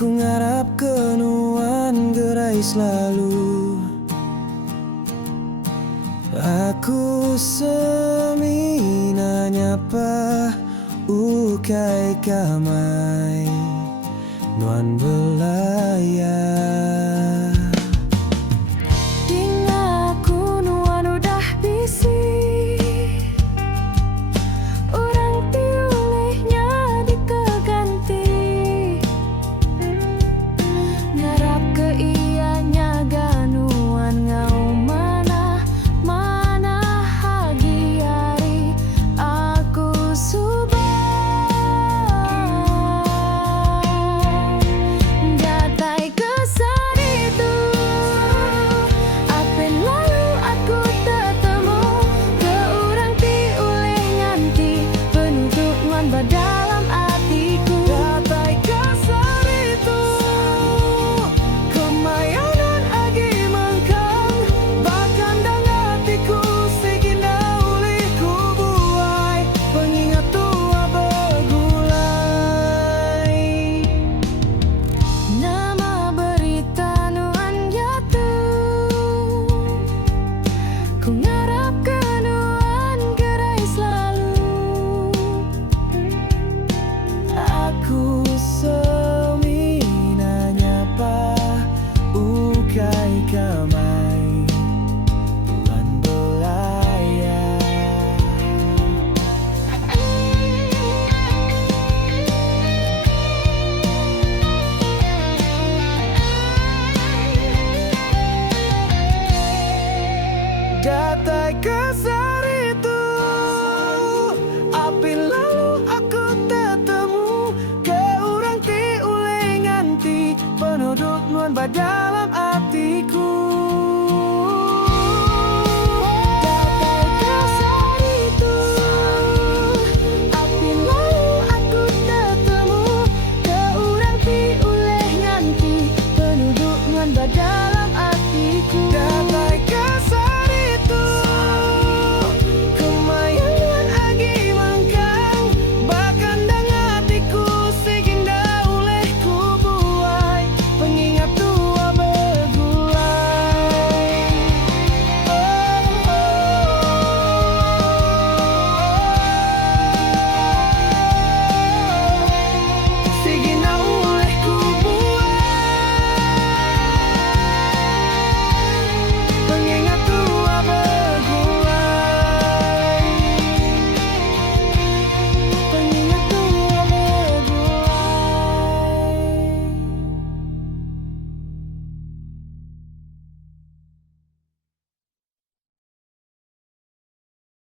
Ku ngarap kenuan gerai selalu. Aku semina nyapa ukai kamai nuan belaya. Ding aku nuan udah bisi, orang tiulehnya dikeganti. Ngarap ke ianya ganuan ngau mana mana hagi hari aku subah. Gatai kesar itu apen lalu aku tetemu ke orang ti uleh nganti penutup nuan badalam hatiku. Gatai kasar itu kemayanan agi mengkang bahkan dang hatiku segina ulih ku buai pengingat tua begulai. Nama berita nuan jatuh, ku ngarap ke nuan gerai selalu. Aku semina nyapa ukai kamai bulan belaya. Gatai kesar itu api lalu aku tetemu ke orang ti uleh nganti penuh nuan badalam hatiku.